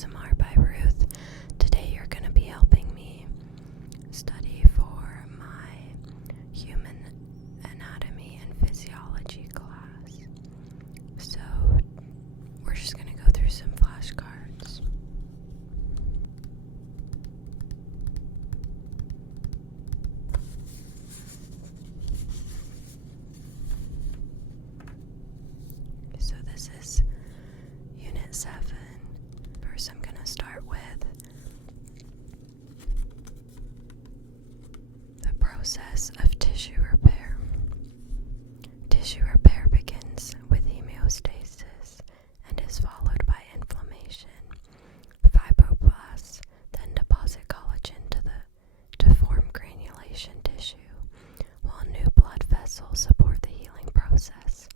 ASMR by Ruth. Today you're going to be helping me study for my human anatomy and physiology class. So we're just going to go through some flashcards. So this is Unit 7. First I'm going to start with the process of tissue repair. Tissue repair begins with hemostasis and is followed by inflammation. Fibroblasts then deposit collagen to form granulation tissue, while new blood vessels support the healing process.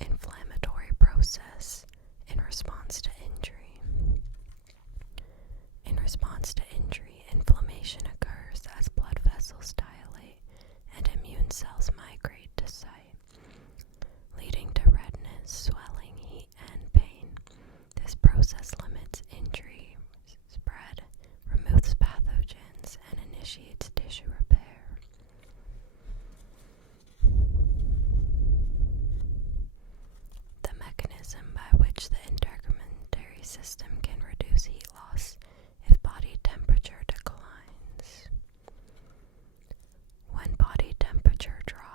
Inflammatory process in response to injury. In response to injury, inflammation occurs as blood vessels dilate and immune cells migrate to site, leading to redness, swelling, heat, and pain. This process limits injury spread, removes pathogens, and initiates tissue repair. The mechanism by which the integumentary system can reduce heat loss if body temperature declines. When body temperature drops,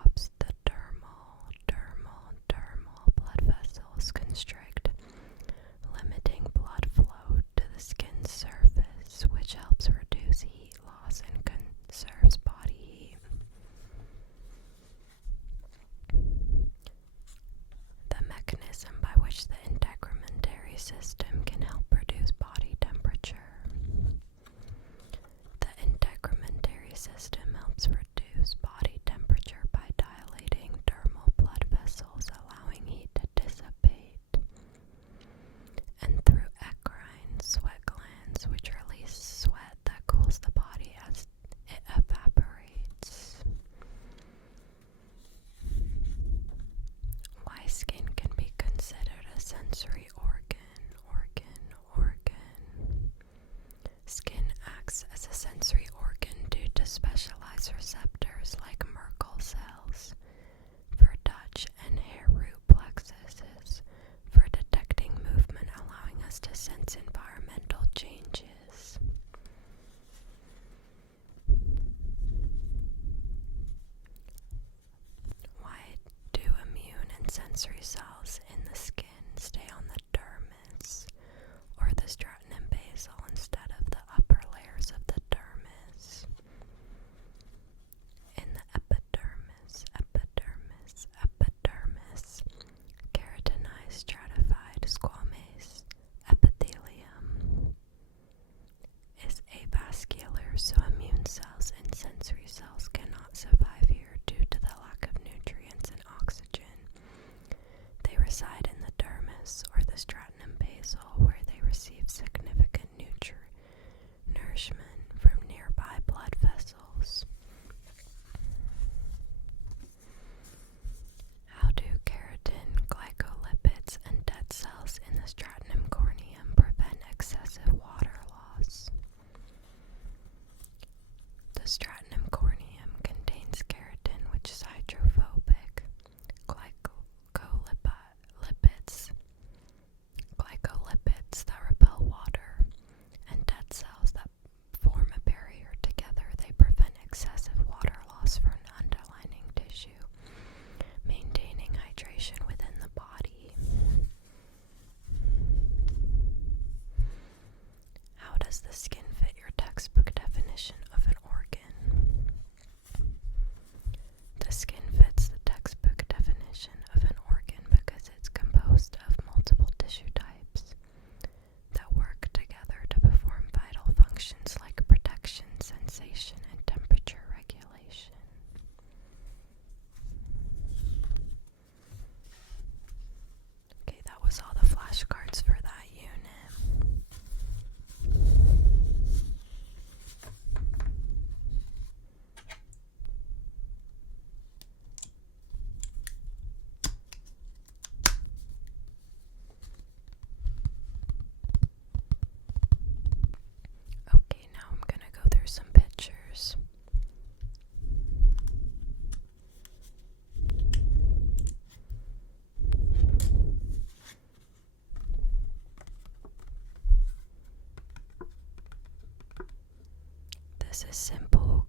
This is simple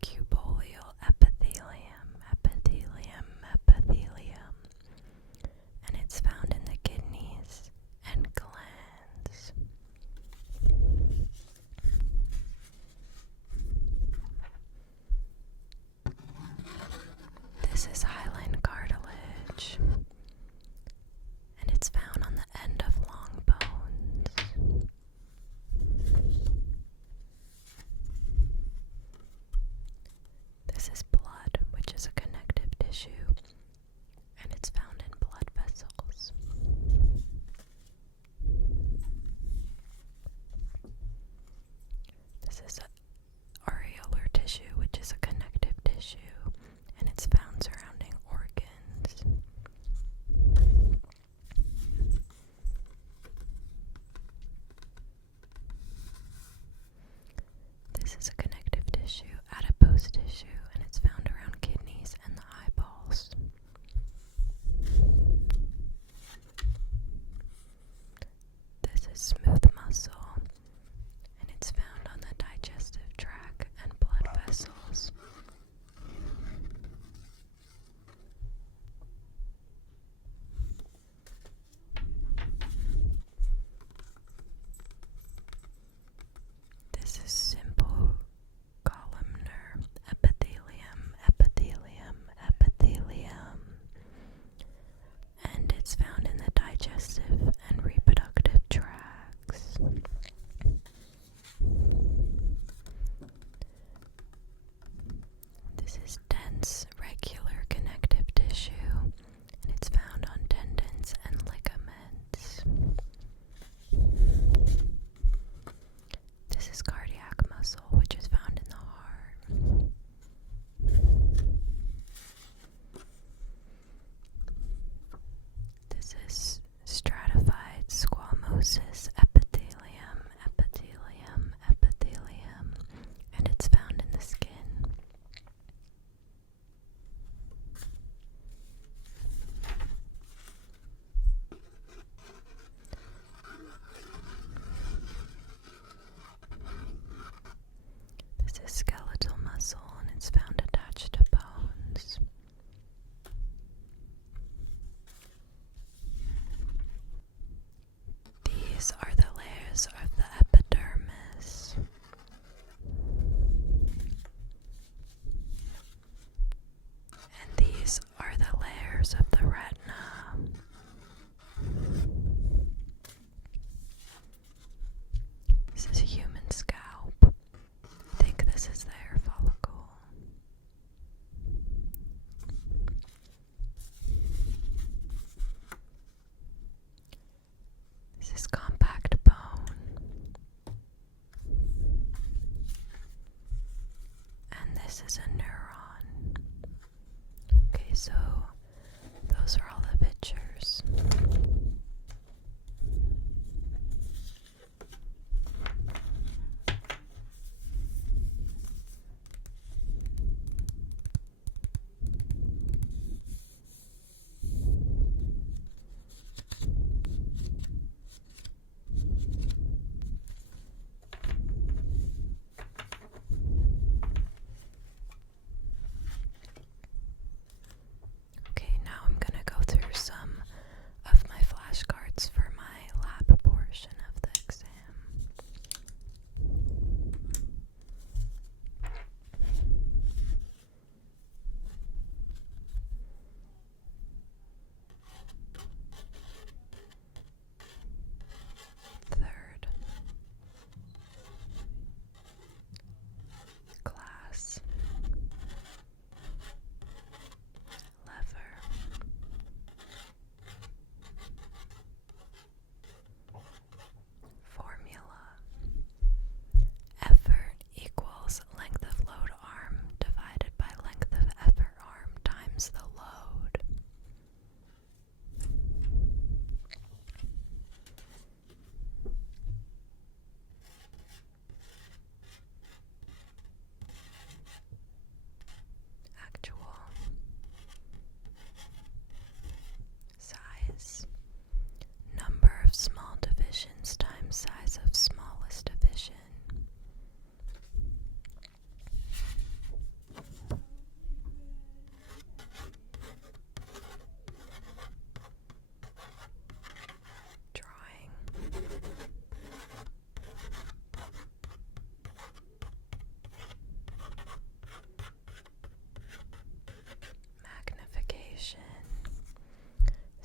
cuboidal epithelium, and it's found in the kidneys and glands. This is hyaline cartilage, and it's found on the end of long bones. This is blood, which is a connective tissue, and it's found in blood vessels. This is areolar tissue, which is a connective tissue, and it's found surrounding organs. This is a connective tissue, adipose tissue, and it's found around kidneys and the eyeballs. This is smooth muscle, and it's found on the digestive tract and blood vessels. This is simple columnar epithelium, and it's found in the digestive and reproductive tracts. This is dense regular connective tissue, and it's found on tendons and ligaments. This is cardiac muscle, which is found in the heart. This is stratified squamous epithelium, and it's found in the skin. This is skeletal muscle, and it's found attached to bones. These are the layers of the epidermis. And these are the layers of the retina. This is a human scalp. I think this is the hair follicle. This is compact bone. And this is a neuron. Okay, so those are all the pictures. Okay, now I'm gonna go through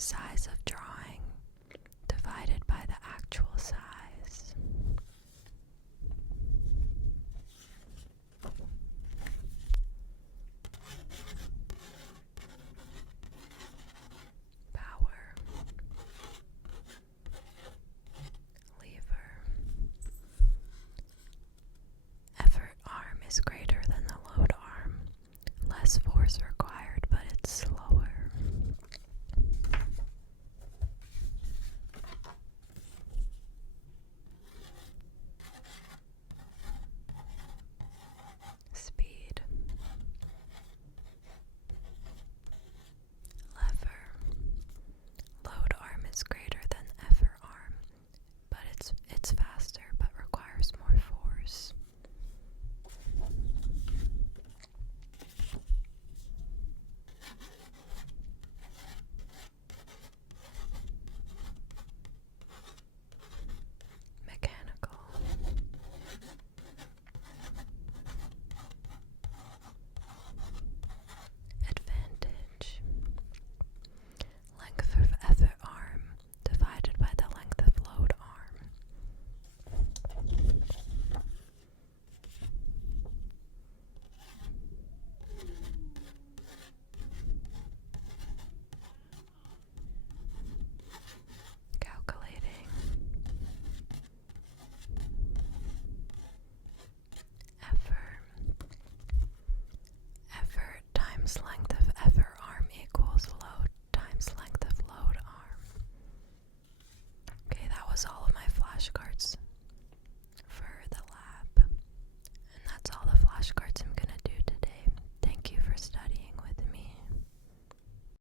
size of drawing divided by the actual size.